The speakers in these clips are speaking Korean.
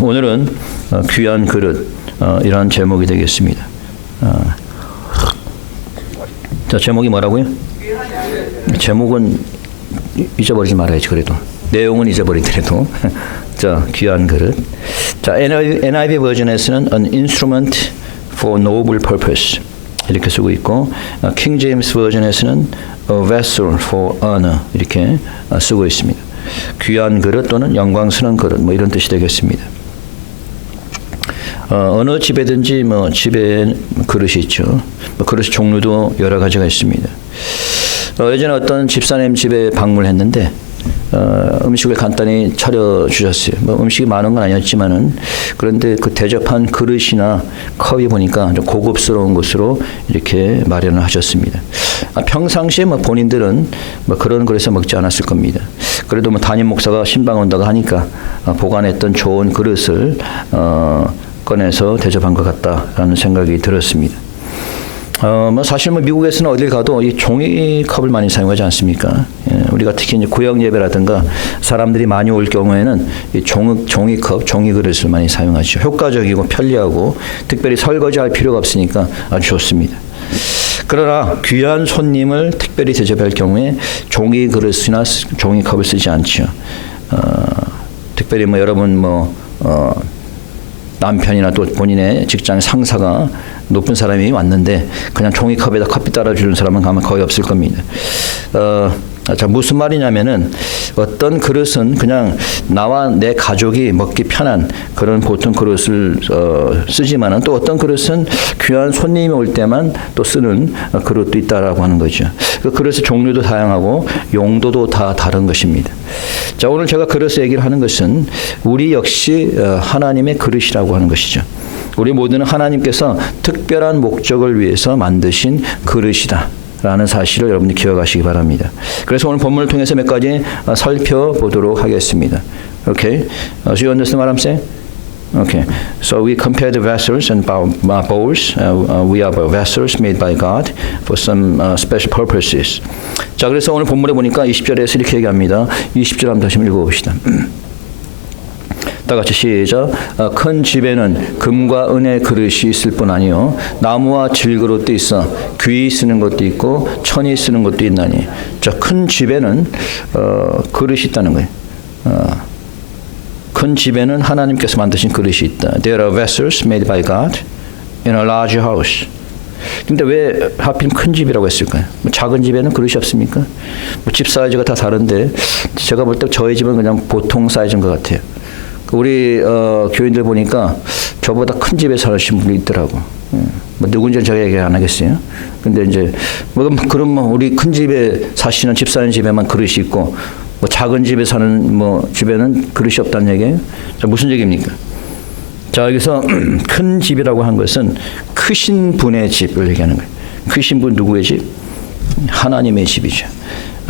오늘은 귀한 그릇 이런 제목이 되겠습니다. 자, 제목이 뭐라고요? 제목은 잊어버리지 말아야지. 그래도 내용은 잊어버리더라도 자, 귀한 그릇. 자, NIV 버전에서는 an instrument for noble purpose 이렇게 쓰고 있고, 킹 제임스 버전에서는 a vessel for honor 이렇게 쓰고 있습니다. 귀한 그릇 또는 영광스러운 그릇 뭐 이런 뜻이 되겠습니다. 어느 집에든지 뭐 집에 그릇이 있죠. 뭐 그릇 종류도 여러 가지가 있습니다. 예전에 어떤 집사님 집에 방문했는데 음식을 간단히 차려 주셨어요. 뭐 음식이 많은 건 아니었지만은 그런데 그 대접한 그릇이나 컵이 보니까 좀 고급스러운 것으로 이렇게 마련을 하셨습니다. 평상시에 뭐 본인들은 뭐 그런 그릇에 먹지 않았을 겁니다. 그래도 뭐 담임 목사가 신방 온다고 하니까 보관했던 좋은 그릇을 꺼내서 대접한 것 같다라는 생각이 들었습니다. 뭐 사실 뭐 미국에서는 어딜 가도 이 종이컵을 많이 사용하지 않습니까? 우리가 특히 이제 구역 예배라든가 사람들이 많이 올 경우에는 이 종이컵, 종이 그릇을 많이 사용하죠. 효과적이고 편리하고 특별히 설거지할 필요가 없으니까 아주 좋습니다. 그러나 귀한 손님을 특별히 대접할 경우에 종이 그릇이나 종이컵을 쓰지 않죠. 특별히 뭐 여러분 남편이나 또 본인의 직장 상사가 높은 사람이 왔는데 그냥 종이컵에다 커피 따라주는 사람은 가면 거의 없을 겁니다. 자, 무슨 말이냐면은 어떤 그릇은 그냥 나와 내 가족이 먹기 편한 그런 보통 그릇을 쓰지만은 또 어떤 그릇은 귀한 손님이 올 때만 또 쓰는 그릇도 있다라고 하는 거죠. 그 그릇의 종류도 다양하고 용도도 다 다른 것입니다. 자, 오늘 제가 그릇을 얘기를 하는 것은 우리 역시 하나님의 그릇이라고 하는 것이죠. 우리 모두는 하나님께서 특별한 목적을 위해서 만드신 그릇이다 라는 사실을 여러분이 기억하시기 바랍니다. 그래서 오늘 본문을 통해서 몇 가지 살펴보도록 하겠습니다. Okay? So you understand what I'm saying? Okay. So we compare the vessels and bowls. We are vessels made by God for some special purposes. 자, 그래서 오늘 본문에 보니까 20절에서 이렇게 얘기합니다. 20절 한번 다시 읽어봅시다. 다 같이 시작. 큰 집에는 금과 은의 그릇이 있을 뿐 아니요 나무와 질그릇도 있어 귀히 쓰는 것도 있고 천이 쓰는 것도 있나니. 자, 큰 집에는 그릇이 있다는 거예요. 큰 집에는 하나님께서 만드신 그릇이 있다. There are vessels made by God in a large house. 근데 왜 하필 큰 집이라고 했을까요? 뭐 작은 집에는 그릇이 없습니까? 뭐 집 사이즈가 다 다른데 제가 볼 때 저희 집은 그냥 보통 사이즈인 것 같아요. 우리 교인들 보니까 저보다 큰 집에 사시는 분이 있더라고. 뭐 누군지는 제가 얘기 안 하겠어요. 근데 이제 그럼 우리 큰 집에 사시는 집사님 집에만 그릇이 있고 뭐 작은 집에 사는 집에는 그릇이 없다는 얘기예요. 자, 무슨 얘기입니까? 자, 여기서 큰 집이라고 한 것은 크신 분의 집을 얘기하는 거예요. 크신 분 누구의 집? 하나님의 집이죠.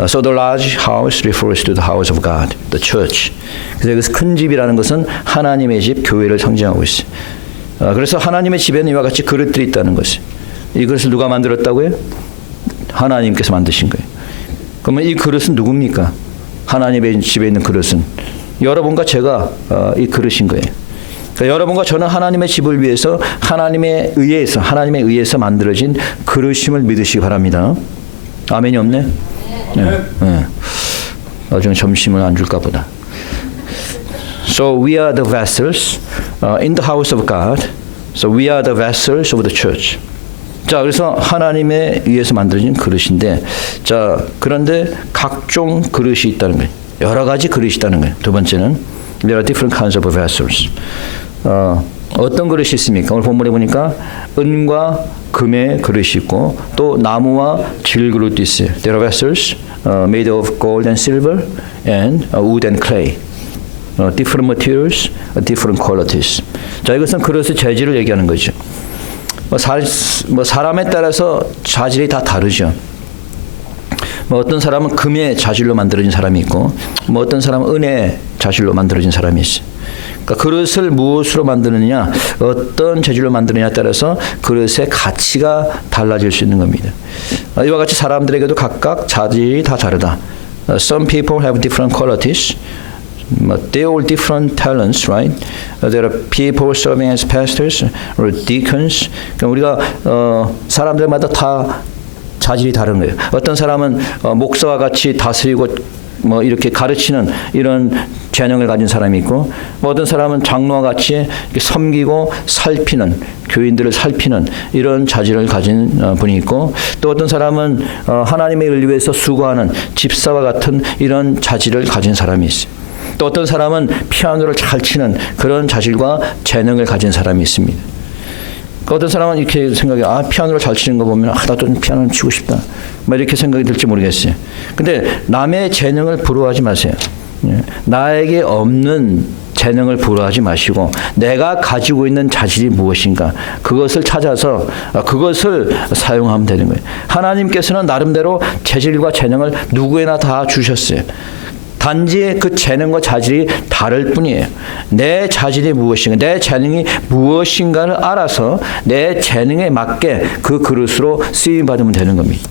So the large house refers to the house of God, the church. 그래서 여기서 큰 집이라는 것은 하나님의 집, 교회를 상징하고 있어요. 그래서 하나님의 집에는 이와 같이 그릇들이 있다는 것이에요. 이 그릇을 누가 만들었다고요? 하나님께서 만드신 거예요. 그러면 이 그릇은 누굽니까? 하나님의 집에 있는 그릇은 여러분과 제가 이 그릇인 거예요. 그러니까 여러분과 저는 하나님의 집을 위해서 하나님에 의해서 만들어진 그릇임을 믿으시기 바랍니다. 아멘이 없네? 네. 나중에 점심을 안 줄까 보다. So we are the vessels in the house of God. So we are the vessels of the church. 자, 그래서 하나님에 의해서 만들어진 그릇인데, 자, 그런데 각종 그릇이 있다는 거예요. 여러 가지 그릇이 있다는 거예요. 두 번째는 there are different kinds of vessels. 어떤 그릇이 있습니까? 오늘 본문에 보니까 은과 금의 그릇이 있고 또 나무와 질그릇도 있어요. There are vessels made of gold and silver and wood and clay. Different materials, different qualities. 자, 이것은 그릇의 재질을 얘기하는 거죠. 사람에 따라서 자질이 다 다르죠. 어떤 사람은 금의 자질로 만들어진 사람이 있고 어떤 사람은 은의 자질로 만들어진 사람이 있어요. 그러니까 그릇을 무엇으로 만드느냐, 어떤 재질로 만드느냐에 따라서 그릇의 가치가 달라질 수 있는 겁니다. 이와 같이 사람들에게도 각각 자질이 다 다르다. Some people have different qualities. They're all different talents, right? There are people serving as pastors or deacons. 그러니까 우리가 사람들마다 다 자질이 다른 거예요. 어떤 사람은 목사와 같이 다스리고 뭐 이렇게 가르치는 이런 재능을 가진 사람이 있고, 어떤 사람은 장로와 같이 섬기고 살피는, 교인들을 살피는 이런 자질을 가진 분이 있고, 또 어떤 사람은 하나님의 일 위해서 수고하는 집사와 같은 이런 자질을 가진 사람이 있어요. 또 어떤 사람은 피아노를 잘 치는 그런 자질과 재능을 가진 사람이 있습니다. 어떤 사람은 이렇게 생각해, 피아노를 잘 치는 거 보면 나도 피아노를 치고 싶다, 막 이렇게 생각이 들지 모르겠어요. 근데 남의 재능을 부러워하지 마세요. 나에게 없는 재능을 부러워하지 마시고, 내가 가지고 있는 자질이 무엇인가 그것을 찾아서 그것을 사용하면 되는 거예요. 하나님께서는 나름대로 재질과 재능을 누구에나 다 주셨어요. 단지 그 재능과 자질이 다를 뿐이에요. 내 자질이 무엇인가, 내 재능이 무엇인가를 알아서 내 재능에 맞게 그 그릇으로 쓰임 받으면 되는 겁니다.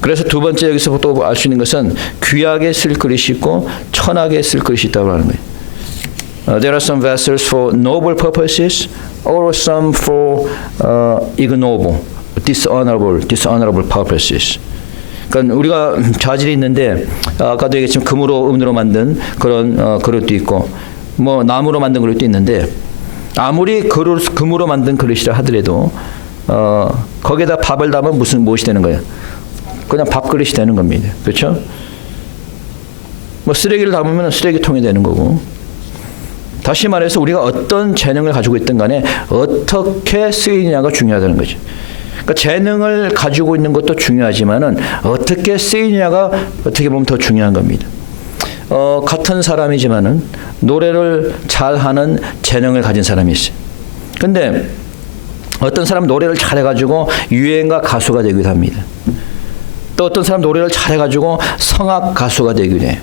그래서 두 번째 여기서 또 알 수 있는 것은 귀하게 쓸 그릇이 있고 천하게 쓸 그릇이 있다고 하는 거예요. There are some vessels for noble purposes or some for ignoble, dishonorable purposes. 그러니까 우리가 자질이 있는데 아까도 얘기했지만 금으로 은으로 만든 그런 그릇도 있고, 뭐 나무로 만든 그릇도 있는데, 아무리 금으로 만든 그릇이라 하더라도 거기에다 밥을 담으면 무엇이 되는 거예요? 그냥 밥그릇이 되는 겁니다. 그렇죠? 뭐 쓰레기를 담으면 쓰레기통이 되는 거고. 다시 말해서 우리가 어떤 재능을 가지고 있든 간에 어떻게 쓰이냐가 중요하다는 거죠. 그러니까 재능을 가지고 있는 것도 중요하지만은 어떻게 쓰이냐가 어떻게 보면 더 중요한 겁니다. 같은 사람이지만은 노래를 잘하는 재능을 가진 사람이 있어요. 근데 어떤 사람 노래를 잘해가지고 유행가 가수가 되기도 합니다. 또 어떤 사람 노래를 잘해가지고 성악 가수가 되기도 해요.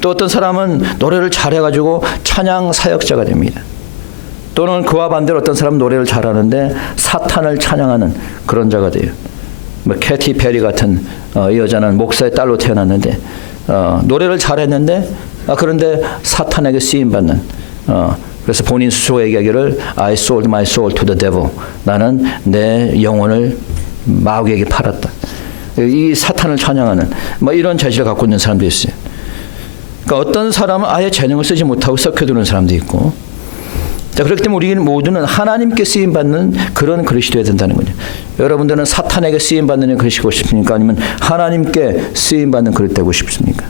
또 어떤 사람은 노래를 잘해가지고 찬양 사역자가 됩니다. 또는 그와 반대로 어떤 사람은 노래를 잘하는데 사탄을 찬양하는 그런 자가 돼요. 뭐 캐티 페리 같은 이 여자는 목사의 딸로 태어났는데 노래를 잘했는데 그런데 사탄에게 쓰임받는, 그래서 본인 스스로 얘기하기를 I sold my soul to the devil. 나는 내 영혼을 마귀에게 팔았다. 이 사탄을 찬양하는 뭐 이런 자질을 갖고 있는 사람도 있어요. 그러니까 어떤 사람은 아예 재능을 쓰지 못하고 썩혀두는 사람도 있고, 자, 그렇기 때문에 우리는 모두는 하나님께 쓰임받는 그런 그릇이 되어야 된다는 거죠. 여러분들은 사탄에게 쓰임받는 그릇이고 싶습니까? 아니면 하나님께 쓰임받는 그릇 되고 싶습니까?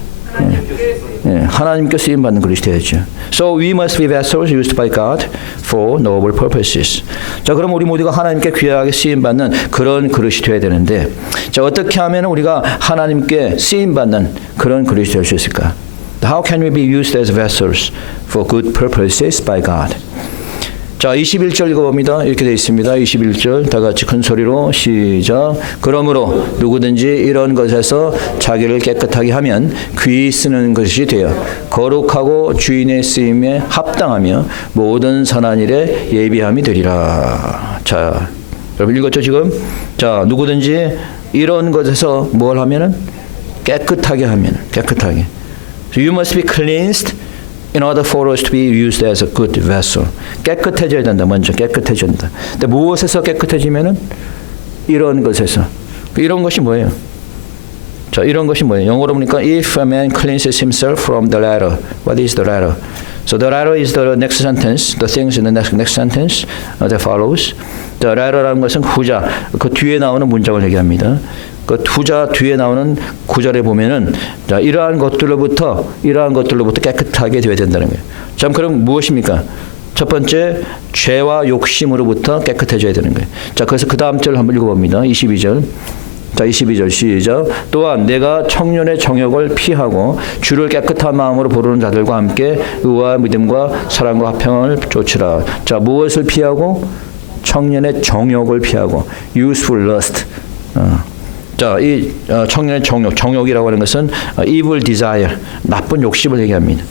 하나님께 쓰임받는 그릇이 되어야죠. So we must be vessels used by God for noble purposes. 자, 그럼 우리 모두가 하나님께 귀하게 쓰임받는 그런 그릇이 되어야 되는데, 자, 어떻게 하면 우리가 하나님께 쓰임받는 그런 그릇이 될 수 있을까? How can we be used as vessels for good purposes by God? 자, 21절 읽어봅니다. 이렇게 되어 있습니다. 21절 다 같이 큰 소리로 시작. 그러므로 누구든지 이런 것에서 자기를 깨끗하게 하면 귀히 쓰는 것이 되어 거룩하고 주인의 쓰임에 합당하며 모든 선한 일에 예비함이 되리라. 자, 여러분 읽었죠 지금? 자, 누구든지 이런 것에서 뭘 하면은 깨끗하게 하면 깨끗하게. So you must be cleansed in order for us to be used as a good vessel. 깨끗해져야 된다. 먼저 깨끗해져야 된다. 근데 무엇에서 깨끗해지면은 이런 것에서. 이런 것이 뭐예요? 자, 이런 것이 뭐예요? 영어로 보니까 if a man cleanses himself from the latter. What is the latter? So the latter is the next sentence. The things in the next sentence that follows. The latter라는 것은 후자. 그 뒤에 나오는 문장을 얘기합니다. 그 후자 뒤에 나오는 구절에 보면은 자, 이러한 것들로부터 깨끗하게 되어야 된다는 거예요. 자, 그럼 무엇입니까? 첫 번째, 죄와 욕심으로부터 깨끗해져야 되는 거예요. 자, 그래서 그 다음 절 한번 읽어봅니다. 22절. 자, 22절 시작. 또한 내가 청년의 정욕을 피하고 주를 깨끗한 마음으로 부르는 자들과 함께 의와 믿음과 사랑과 화평을 좇으라. 자, 무엇을 피하고? 청년의 정욕을 피하고 useful lust. 자, 이 청년의 정욕이라고 하는 것은 evil desire, 나쁜 욕심을 얘기합니다.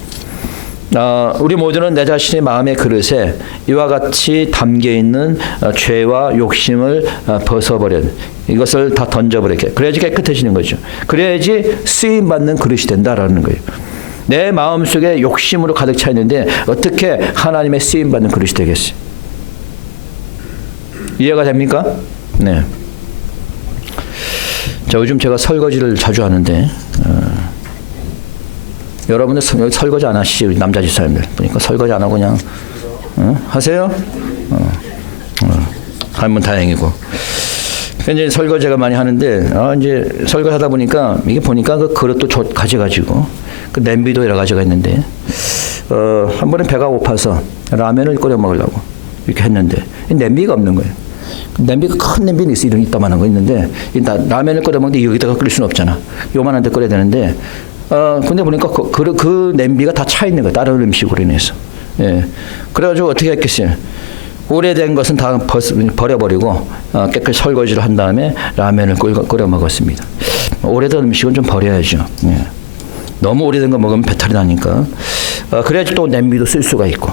우리 모두는 내 자신의 마음의 그릇에 이와 같이 담겨 있는 죄와 욕심을 벗어버려, 이것을 다 던져버리게. 그래야지 깨끗해지는 거죠. 그래야지 쓰임 받는 그릇이 된다라는 거예요. 내 마음속에 욕심으로 가득 차 있는데 어떻게 하나님의 쓰임받는 그릇이 되겠어요? 이해가 됩니까? 네. 자, 요즘 제가 설거지를 자주 하는데 여러분들 설거지 안 하시죠? 남자 집사님들 보니까 설거지 안 하고 그냥 하세요? 하면 다행이고. 이제 설거지 제가 많이 하는데 이제 설거지 하다 보니까 이게 보니까 그 그릇도 가져가지고 그 냄비도 여러 가지가 있는데 한 번은 배가 고파서 라면을 끓여 먹으려고 이렇게 했는데 냄비가 없는 거예요. 냄비가 큰 냄비는 있어, 이런 이따만한 거 있는데 라면을 끓여 먹는데 여기다가 끓일 수는 없잖아. 요만한 데 끓여야 되는데 근데 보니까 그 냄비가 다 차 있는 거야. 다른 음식으로 인해서. 예. 그래가지고 어떻게 했겠어요? 오래된 것은 다 버려버리고 깨끗이 설거지를 한 다음에 라면을 끓여 먹었습니다. 오래된 음식은 좀 버려야죠. 예. 너무 오래된 거 먹으면 배탈이 나니까. 그래야지 또 냄비도 쓸 수가 있고.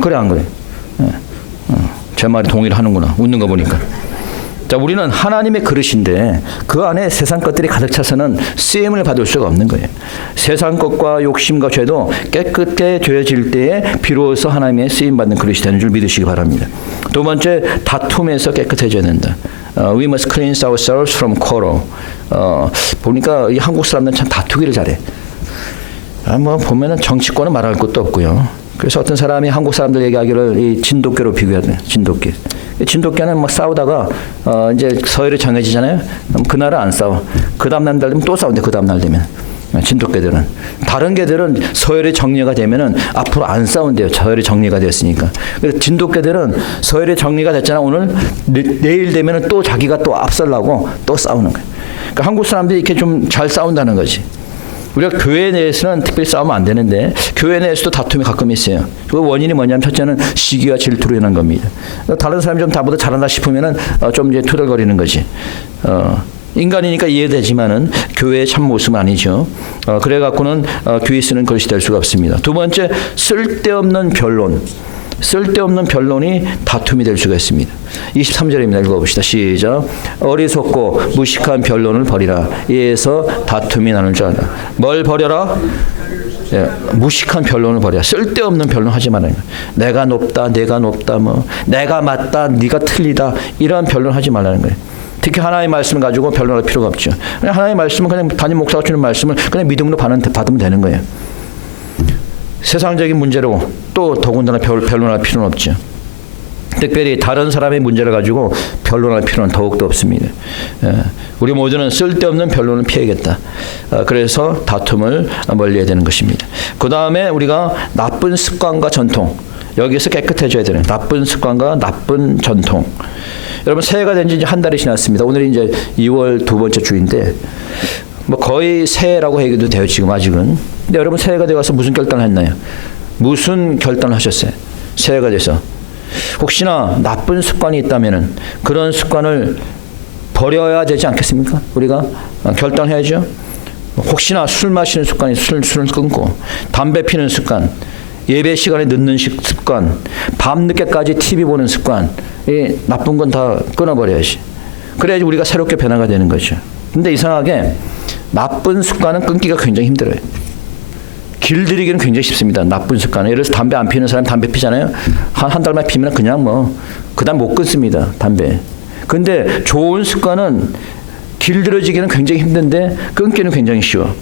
그래 안 그래? 예. 제 말이 동의를 하는구나. 웃는 거 보니까. 자, 우리는 하나님의 그릇인데 그 안에 세상 것들이 가득 차서는 쓰임을 받을 수가 없는 거예요. 세상 것과 욕심과 죄도 깨끗게 되어질 때에 비로소 하나님의 쓰임 받는 그릇이 되는 줄 믿으시기 바랍니다. 두 번째, 다툼에서 깨끗해져야 된다. We must cleanse ourselves from quarrel. 보니까 이 한국 사람들은 참 다투기를 잘해. 뭐 보면은 정치권은 말할 것도 없고요. 그래서 어떤 사람이 한국 사람들 얘기하기를 이 진돗개로 비교하대. 진돗개. 진돗개는 막 싸우다가 이제 서열이 정해지잖아요. 그럼 그날은 안 싸워. 그 다음날 되면 또 싸운대. 그 다음날 되면. 진돗개들은. 다른 개들은 서열이 정리가 되면은 앞으로 안 싸운대요. 서열이 정리가 됐으니까. 그래서 진돗개들은 서열이 정리가 됐잖아. 오늘 내일 되면은 또 자기가 또 앞설라고 또 싸우는 거예요. 그러니까 한국 사람들이 이렇게 좀 잘 싸운다는 거지. 우리가 교회 내에서는 특별히 싸우면 안 되는데 교회 내에서도 다툼이 가끔 있어요. 그 원인이 뭐냐면 첫째는 시기와 질투로 인한 겁니다. 다른 사람이 좀 나보다 잘한다 싶으면은 좀 이제 투덜거리는 거지. 인간이니까 이해되지만은 교회의 참 모습은 아니죠. 그래 갖고는 귀에 쓰는 것이 될 수가 없습니다. 두 번째, 쓸데없는 변론. 쓸데없는 변론이 다툼이 될 수가 있습니다. 23절입니다. 읽어봅시다. 시작. 어리석고 무식한 변론을 버리라. 이에서 다툼이 나는 줄 알아. 뭘 버려라? 예, 무식한 변론을 버려라. 쓸데없는 변론 하지 말아요. 내가 높다, 내가 높다, 뭐 내가 맞다, 네가 틀리다, 이런 변론 하지 말라는 거예요. 특히 하나님의 말씀을 가지고 변론할 필요가 없죠. 그냥 하나님의 말씀은 그냥 담임 목사가 주는 말씀을 그냥 믿음으로 받으면 되는 거예요. 세상적인 문제로 또 더군다나 변론할 필요는 없죠. 특별히 다른 사람의 문제를 가지고 변론할 필요는 더욱더 없습니다. 우리 모두는 쓸데없는 변론을 피해야겠다. 그래서 다툼을 멀리해야 되는 것입니다. 그 다음에 우리가 나쁜 습관과 전통, 여기서 깨끗해져야 되는 나쁜 습관과 나쁜 전통. 여러분, 새해가 된 지 이제 한 달이 지났습니다. 오늘이 이제 2월 두 번째 주인데 뭐 거의 새해라고 얘기도 돼요, 지금 아직은. 근데 여러분, 새해가 되어서 무슨 결단을 했나요? 무슨 결단을 하셨어요? 새해가 돼서. 혹시나 나쁜 습관이 있다면은 그런 습관을 버려야 되지 않겠습니까? 우리가 결단해야죠. 혹시나 술 마시는 습관이 술을 끊고, 담배 피는 습관, 예배 시간에 늦는 습관, 밤늦게까지 TV 보는 습관, 이 나쁜 건 다 끊어버려야지. 그래야지 우리가 새롭게 변화가 되는 거죠. 근데 이상하게 나쁜 습관은 끊기가 굉장히 힘들어요. 길들이기는 굉장히 쉽습니다. 나쁜 습관은. 예를 들어서 담배 안 피는 사람 담배 피잖아요. 한 달만 피면 그냥 뭐 그다음 못 끊습니다. 담배. 근데 좋은 습관은 길들여지기는 굉장히 힘든데 끊기는 굉장히 쉬워.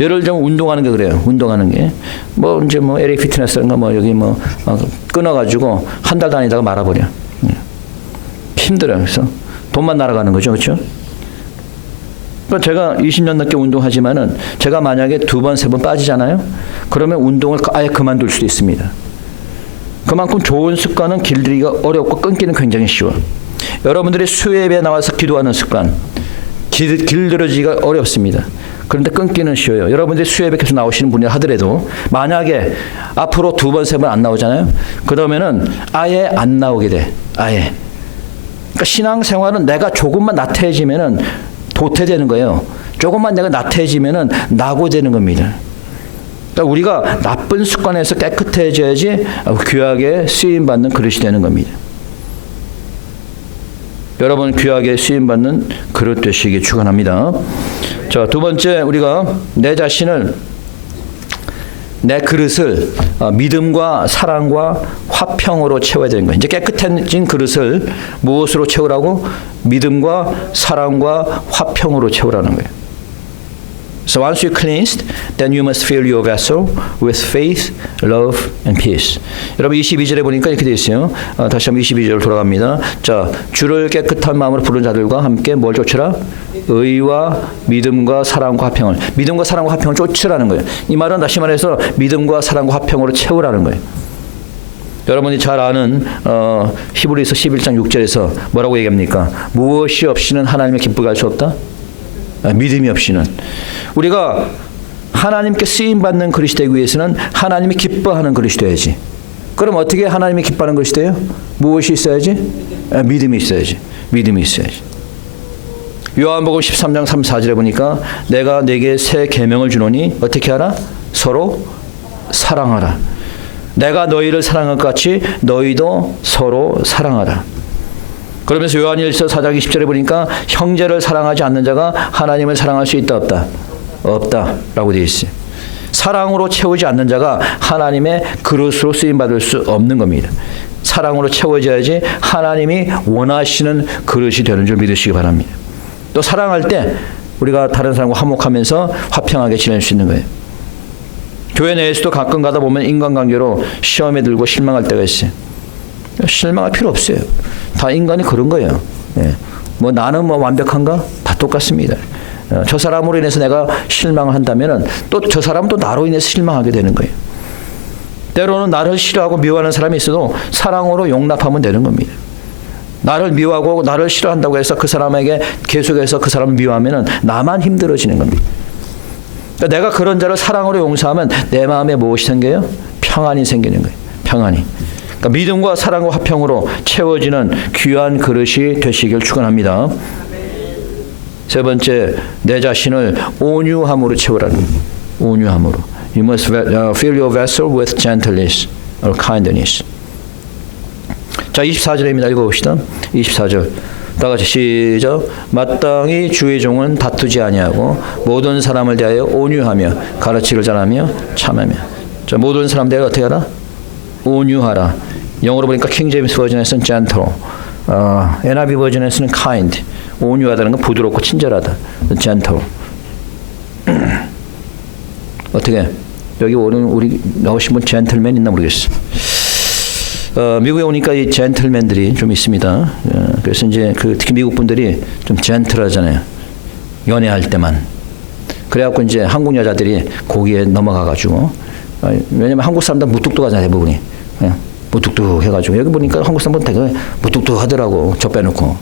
예를 들면 운동하는 게 그래요. 운동하는 게 뭐 이제 뭐 LA 피트니스인가 뭐 여기 뭐 끊어가지고 한 달 다니다가 말아버려. 힘들어요. 그래서 돈만 날아가는 거죠, 그렇죠? 그러니까 제가 20년 넘게 운동하지만은 제가 만약에 두 번, 세 번 빠지잖아요. 그러면 운동을 아예 그만둘 수도 있습니다. 그만큼 좋은 습관은 길들이기가 어렵고 끊기는 굉장히 쉬워. 여러분들이 수요예배에 나와서 기도하는 습관, 길들여지기가 어렵습니다. 그런데 끊기는 쉬워요. 여러분들이 수요예배 계속 나오시는 분이 하더라도 만약에 앞으로 두 번, 세 번 안 나오잖아요. 그러면은 아예 안 나오게 돼. 아예. 그러니까 신앙생활은 내가 조금만 나태해지면은 도태되는 거예요. 조금만 내가 나태해지면은 낙오되는 겁니다. 그러니까 우리가 나쁜 습관에서 깨끗해져야지 귀하게 쓰임받는 그릇이 되는 겁니다. 여러분, 귀하게 쓰임받는 그릇 되시기 축원합니다. 자, 두 번째, 우리가 내 자신을 내 그릇을 믿음과 사랑과 화평으로 채워야 되는 거예요. 이제 깨끗해진 그릇을 무엇으로 채우라고? 믿음과 사랑과 화평으로 채우라는 거예요. So once you're cleansed, then you must fill your vessel with faith, love, and peace. 여러분 22절에 보니까 이렇게 되어 있어요. 다시 한번 22절 돌아갑니다. 자, 주를 깨끗한 마음으로 부른 자들과 함께 뭘 쫓으라? 의와 믿음과 사랑과 화평을. 믿음과 사랑과 화평을 쫓으라는 거예요. 이 말은 다시 말해서 믿음과 사랑과 화평으로 채우라는 거예요. 여러분이 잘 아는 히브리서 11장 6절에서 뭐라고 얘기합니까? 무엇이 없이는 하나님을 기쁘게 할 수 없다? 믿음이 없이는. 우리가 하나님께 쓰임받는 그릇이 되기 위해서는 하나님이 기뻐하는 그릇이 돼야지. 그럼 어떻게 하나님이 기뻐하는 그릇이 돼요? 무엇이 있어야지? 믿음이 있어야지. 믿음이 있어야지. 요한복음 13장 34절에 보니까 내가 네게 새 계명을 주노니 어떻게 하라? 서로 사랑하라. 내가 너희를 사랑할 것 같이 너희도 서로 사랑하라. 그러면서 요한일서 4장 20절에 보니까 형제를 사랑하지 않는 자가 하나님을 사랑할 수 있다 없다? 없다라고 되어 있어요. 사랑으로 채우지 않는 자가 하나님의 그릇으로 쓰임받을 수 없는 겁니다. 사랑으로 채워져야지 하나님이 원하시는 그릇이 되는 줄 믿으시기 바랍니다. 또 사랑할 때 우리가 다른 사람과 화목하면서 화평하게 지낼 수 있는 거예요. 교회 내에서도 가끔 가다 보면 인간관계로 시험에 들고 실망할 때가 있어요. 실망할 필요 없어요. 다 인간이 그런 거예요. 예. 뭐 나는 뭐 완벽한가? 다 똑같습니다. 저 사람으로 인해서 내가 실망을 한다면은 또 저 사람은 또 나로 인해서 실망하게 되는 거예요. 때로는 나를 싫어하고 미워하는 사람이 있어도 사랑으로 용납하면 되는 겁니다. 나를 미워하고 나를 싫어한다고 해서 그 사람에게 계속해서 그 사람을 미워하면은 나만 힘들어지는 겁니다. 그러니까 내가 그런 자를 사랑으로 용서하면 내 마음에 무엇이 생겨요? 평안이 생기는 거예요. 평안이. 그러니까 믿음과 사랑과 화평으로 채워지는 귀한 그릇이 되시길 축원합니다. 세 번째, 내 자신을 온유함으로 채우라는 거예요. 온유함으로. You must fill your vessel with gentleness or kindness. 자, 24절입니다. 읽어봅시다. 24절. 다 같이 시작. 마땅히 주의 종은 다투지 아니하고 모든 사람을 대하여 온유하며 가르치기를 잘하며 참으며. 자, 모든 사람 대하여 어떻게 하라? 온유하라. 영어로 보니까 킹 제임스 버전에서는 gentle, NIV 버전에서는 kind. 온유하다는 건 부드럽고 친절하다. gentle. 어떻게? 여기 오늘 우리 나오신 분 젠틀맨 있나 모르겠어. 미국에 오니까 이 젠틀맨들이 좀 있습니다. 그래서 이제 특히 미국 분들이 좀 젠틀하잖아요. 연애할 때만. 그래갖고 이제 한국 여자들이 거기에 넘어가가지고, 왜냐면 한국 사람들 무뚝뚝하잖아요, 대부분이. 무뚝뚝해가지고 여기 보니까 한국 사람들 되게 무뚝뚝하더라고, 저 빼놓고.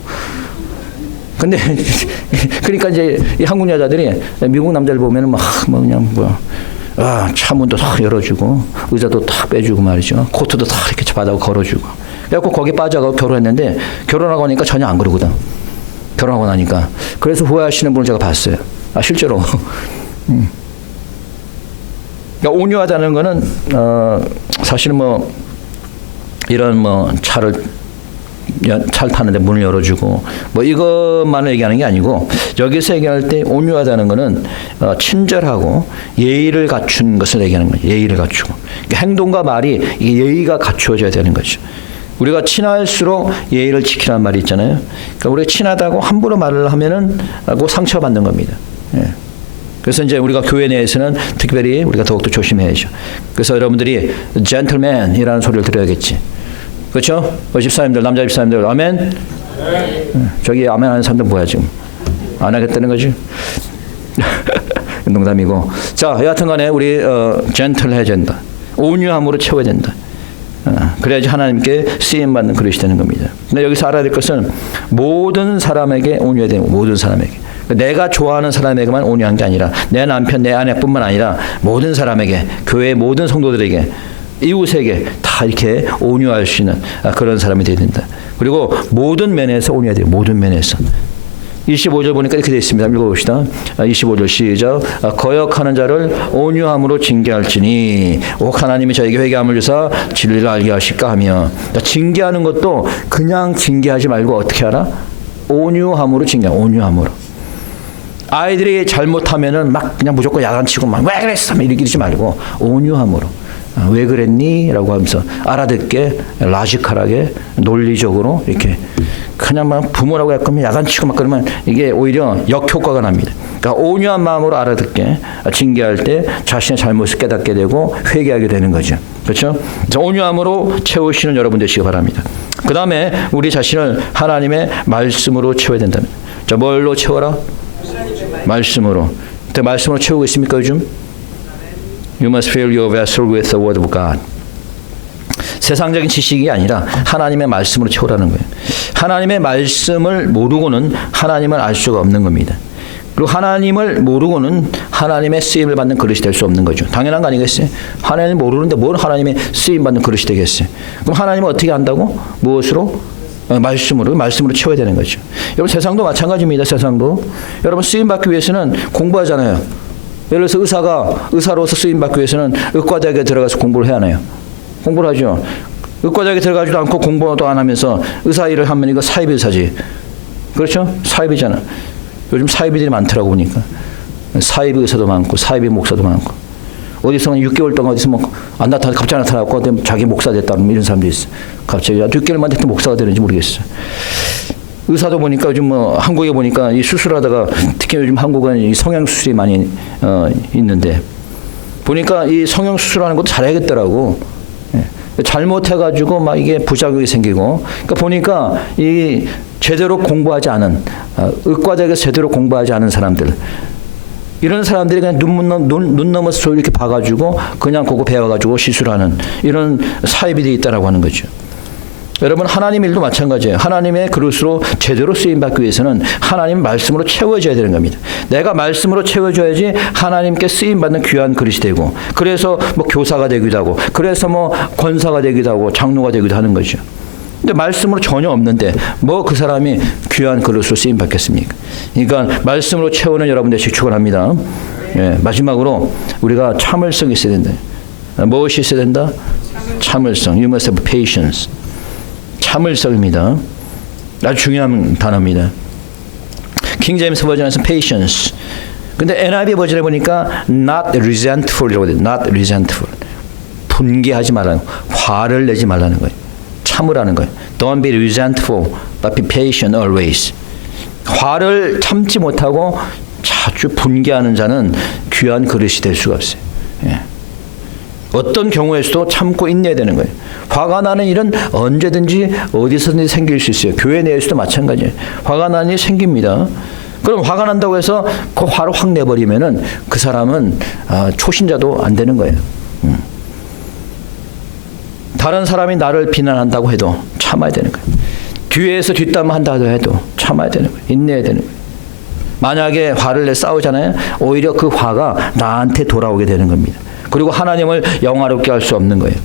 근데 그러니까 이제 이 한국 여자들이 미국 남자를 보면은 막 그냥 차 문도 탁 열어주고 의자도 탁 빼주고 말이죠. 코트도 탁 이렇게 바닥에 걸어주고. 그래갖고 거기 빠져가고 결혼했는데 결혼하고 나니까 전혀 안 그러거든. 결혼하고 나니까. 그래서 후회하시는 분을 제가 봤어요. 실제로. 그러니까 온유하다는 거는 사실은 이런 차를 타는데 문을 열어주고 이것만을 얘기하는 게 아니고 여기서 얘기할 때 온유하다는 거는 친절하고 예의를 갖춘 것을 얘기하는 거예요. 예의를 갖추고 그러니까 행동과 말이 예의가 갖추어져야 되는 거죠. 우리가 친할수록 예의를 지키라는 말이 있잖아요. 그러니까 우리가 친하다고 함부로 말을 하면은 상처받는 겁니다. 예. 그래서 이제 우리가 교회 내에서는 특별히 우리가 더욱더 조심해야죠. 그래서 여러분들이 젠틀맨이라는 소리를 들어야겠지. 그렇죠? 집사님들, 남자 집사님들, 아멘? 네. 저기 아멘 하는 사람들 뭐야 지금? 안 하겠다는 거지? 농담이고. 자, 여하튼 간에 우리 젠틀해야 된다. 온유함으로 채워야 된다. 그래야지 하나님께 쓰임받는 그릇이 되는 겁니다. 근데 여기서 알아야 될 것은 모든 사람에게 온유해야 되는 거예요. 모든 사람에게. 내가 좋아하는 사람에게만 온유한 게 아니라 내 남편, 내 아내뿐만 아니라 모든 사람에게, 교회의 모든 성도들에게, 이웃에게 다 이렇게 온유할 수 있는 그런 사람이 되어야 된다. 그리고 모든 면에서 온유해야 돼요. 모든 면에서. 25절 보니까 이렇게 되어 있습니다. 읽어봅시다. 25절 시작. 거역하는 자를 온유함으로 징계할지니 옥 하나님이 저에게 회개함을 주사 진리를 알게 하실까 하며. 징계하는 것도 그냥 징계하지 말고 어떻게 하라? 온유함으로 징계하라. 온유함으로. 아이들이 잘못하면은 막 그냥 무조건 야단치고 막 왜 그랬어? 이러지 말고 온유함으로 왜 그랬니? 라고 하면서 알아듣게 라지컬하게 논리적으로 이렇게 그냥 막 부모라고 할 거면 야단치고 막 그러면 이게 오히려 역효과가 납니다. 그러니까 온유한 마음으로 알아듣게 징계할 때 자신의 잘못을 깨닫게 되고 회개하게 되는 거죠. 그렇죠? 그래서 온유함으로 채우시는 여러분 되시기 바랍니다. 그 다음에 우리 자신을 하나님의 말씀으로 채워야 된다는. 자, 뭘로 채워라? 말씀으로. 말씀으로 채우고 있습니까 요즘? You must fill your vessel with the word of God. 세상적인 지식이 아니라 하나님의 말씀으로 채우라는 거예요. 하나님의 말씀을 모르고는 하나님을 알 수가 없는 겁니다. 그리고 하나님을 모르고는 하나님의 쓰임을 받는 그릇이 될 수 없는 거죠. 당연한 거 아니겠어요? 하나님을 모르는데 뭘 하나님의 쓰임 받는 그릇이 되겠어요? 그럼 하나님은 어떻게 한다고? 무엇으로? 말씀으로 채워야 되는 거죠. 여러분 세상도 마찬가지입니다. 세상도. 여러분 쓰임 받기 위해서는 공부하잖아요. 예를 들어서 의사로서 쓰임 받기 위해서는 의과대학에 들어가서 공부를 해야 하나요? 공부를 하죠. 의과대학에 들어가지도 않고 공부도 안 하면서 의사 일을 하면 이거 사이비 의사지. 그렇죠? 사이비잖아. 요즘 사이비들이 많더라고 보니까. 사이비 의사도 많고 사이비 목사도 많고. 어디서 6개월 동안 어디서 뭐 안 나타나 갑자기 나타나고 자기 목사 됐다는 이런 사람도 있어. 갑자기 6개월만 됐던 목사가 되는지 모르겠어. 의사도 보니까 요즘 뭐 한국에 보니까 이 수술하다가 특히 요즘 한국은 이 성형 수술이 많이 있는데 보니까 이 성형 수술하는 것도 잘해야겠더라고. 잘못해가지고 막 이게 부작용이 생기고. 그러니까 보니까 이 제대로 공부하지 않은 의과대학에서 제대로 공부하지 않은 사람들. 이런 사람들이 그냥 눈 넘어서 이렇게 봐가지고 그냥 그거 배워가지고 시술하는 이런 사입이 있다라고 하는 거죠. 여러분 하나님 일도 마찬가지예요. 하나님의 그릇으로 제대로 쓰임받기 위해서는 하나님 말씀으로 채워져야 되는 겁니다. 내가 말씀으로 채워줘야지 하나님께 쓰임받는 귀한 그릇이 되고 그래서 뭐 교사가 되기도 하고 그래서 뭐 권사가 되기도 하고 장로가 되기도 하는 거죠. 근데 말씀으로 전혀 없는데 뭐 그 사람이 귀한 그릇으로 쓰임받겠습니까? 그러니까 말씀으로 채우는 여러분 되시기 축원합니다. 예, 마지막으로 우리가 참을성이 있어야 된다. 무엇이 있어야 된다? 참을성. You must have patience. 참을성입니다. 아주 중요한 단어입니다. 킹 제임스 버전에서 patience. 근데 NIV 버전에 보니까 not resentful이라고 돼요. not resentful. 분개하지 말라는 거. 화를 내지 말라는 거예요. 참으라는 거예요. Don't be resentful, but be patient always. 화를 참지 못하고 자주 분개하는 자는 귀한 그릇이 될 수가 없어요. 예. 어떤 경우에서도 참고 인내해야 되는 거예요. 화가 나는 일은 언제든지 어디서든지 생길 수 있어요. 교회 내에서도 마찬가지예요. 화가 나는 일이 생깁니다. 그럼 화가 난다고 해서 그 화를 확 내버리면은 그 사람은 초신자도 안 되는 거예요. 다른 사람이 나를 비난한다고 해도 참아야 되는 거예요. 뒤에서 뒷담화한다고 해도 참아야 되는 거예요. 인내해야 되는 거예요. 만약에 화를 내 싸우잖아요. 오히려 그 화가 나한테 돌아오게 되는 겁니다. 그리고 하나님을 영화롭게 할 수 없는 거예요.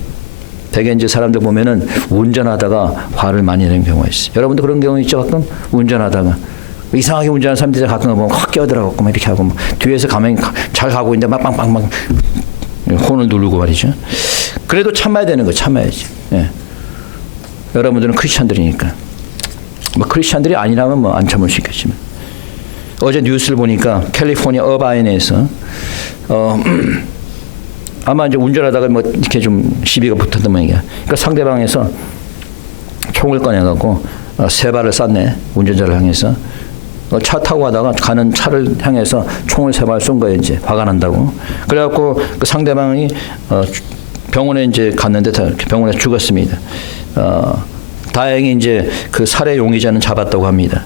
대개 이제 사람들 보면은 운전하다가 화를 많이 내는 경우가 있어요. 여러분도 그런 경우 있죠? 가끔 운전하다가 이상하게 운전하는 사람들이 가끔 보면 확 끼어들어가고 막 이렇게 하고 막 뒤에서 가면 잘 가고 있는데 막 빵빵빵 혼을 누르고 말이죠. 그래도 참아야 되는 거 참아야지. 예. 여러분들은 크리스찬들이니까. 뭐 크리스찬들이 아니라면 뭐 안 참을 수 있겠지만. 어제 뉴스를 보니까 캘리포니아 어바인에서 아마 이제 운전하다가 뭐 이렇게 좀 시비가 붙었던 모양이야. 그러니까 상대방에서 총을 꺼내갖고 세 발을 쐈네. 운전자를 향해서. 차 타고 가다가 가는 차를 향해서 총을 세 발 쏜 거예요. 이제 화가 난다고. 그래갖고 그 상대방이 병원에 이제 갔는데 병원에 죽었습니다. 다행히 이제 그 살해 용의자는 잡았다고 합니다.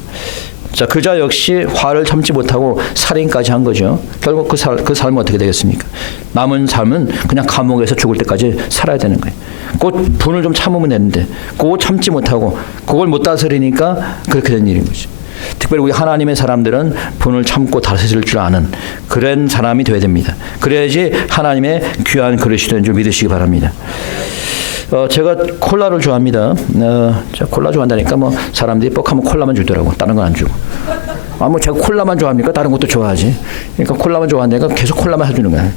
자, 그자 역시 화를 참지 못하고 살인까지 한 거죠. 결국 그 삶은 어떻게 되겠습니까? 남은 삶은 그냥 감옥에서 죽을 때까지 살아야 되는 거예요. 그 분을 좀 참으면 되는데 그거 참지 못하고 그걸 못 다스리니까 그렇게 된 일인 거죠. 특별히 우리 하나님의 사람들은 분을 참고 다스릴 줄 아는 그런 사람이 돼야 됩니다. 그래야지 하나님의 귀한 그릇이 되는 줄 믿으시기 바랍니다. 제가 콜라를 좋아합니다. 제가 콜라 좋아한다니까 뭐 사람들이 뻑하면 콜라만 주더라고. 다른 건 안 주고. 뭐 제가 콜라만 좋아합니까? 다른 것도 좋아하지. 그러니까 콜라만 좋아한다니까 계속 콜라만 해주는 거야.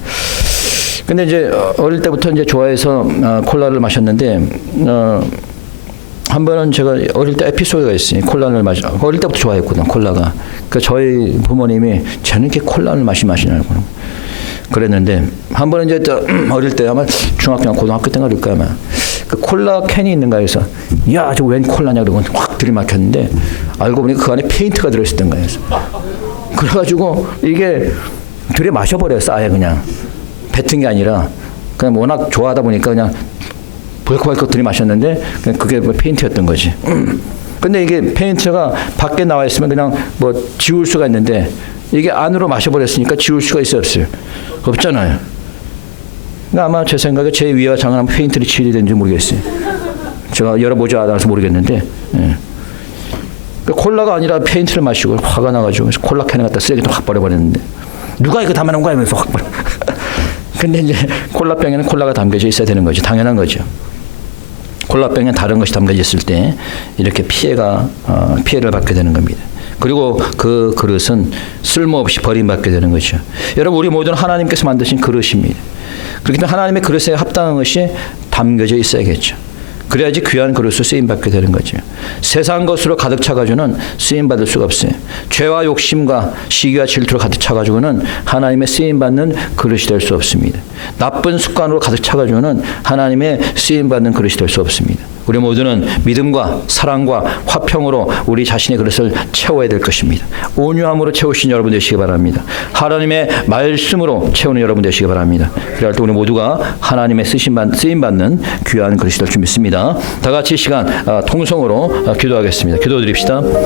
근데 이제 어릴 때부터 이제 좋아해서 콜라를 마셨는데 한 번은 제가 어릴 때 에피소드가 있어요. 콜라를 어릴 때부터 좋아했거든, 콜라가. 그 저희 부모님이 쟤는 이렇게 콜라를 마시냐고. 그랬는데 한 번은 이제 어릴 때 아마 중학교나 고등학교 때가 그럴 거야 아마. 그 콜라 캔이 있는가 해서 야, 저 웬 콜라냐 그러고 확 들이막혔는데 알고 보니까 그 안에 페인트가 들어있었던 거예요. 그래가지고 이게 들이마셔버렸어. 아예 그냥 뱉은 게 아니라 그냥 워낙 좋아하다 보니까 그냥 벌컥벌컥 들이마셨는데 그냥 그게 페인트였던 거지. 근데 이게 페인트가 밖에 나와 있으면 그냥 뭐 지울 수가 있는데 이게 안으로 마셔버렸으니까 지울 수가 있어요, 없어요? 없잖아요. 그러니까 아마 제 생각에 제 위와 장은 아마 페인트를 칠이 된지 모르겠어요. 제가 열어보지 않아서 모르겠는데. 예. 그러니까 콜라가 아니라 페인트를 마시고 화가 나가지고 그래서 콜라 캔을 갖다 쓰레기통 확 버려버렸는데 누가 이거 담아놓은 거야 하면서 확 버려. 근데 이제 콜라병에는 콜라가 담겨져 있어야 되는 거죠. 당연한 거죠. 콜라병에 다른 것이 담겨져 있을 때 이렇게 피해를 받게 되는 겁니다. 그리고 그 그릇은 쓸모없이 버림받게 되는 거죠. 여러분, 우리 모두는 하나님께서 만드신 그릇입니다. 그렇기 때문에 하나님의 그릇에 합당한 것이 담겨져 있어야겠죠. 그래야지 귀한 그릇으로 쓰임받게 되는 거죠. 세상 것으로 가득 차가지고는 쓰임받을 수가 없어요. 죄와 욕심과 시기와 질투로 가득 차가지고는 하나님의 쓰임받는 그릇이 될 수 없습니다. 나쁜 습관으로 가득 차가지고는 하나님의 쓰임받는 그릇이 될 수 없습니다. 우리 모두는 믿음과 사랑과 화평으로 우리 자신의 그릇을 채워야 될 것입니다. 온유함으로 채우신 여러분 되시기 바랍니다. 하나님의 말씀으로 채우는 여러분 되시기 바랍니다. 그럴 때 우리 모두가 하나님의 쓰임받는 귀한 그릇이 될 줄 믿습니다. 다 같이 시간 통성으로 기도하겠습니다. 기도드립시다.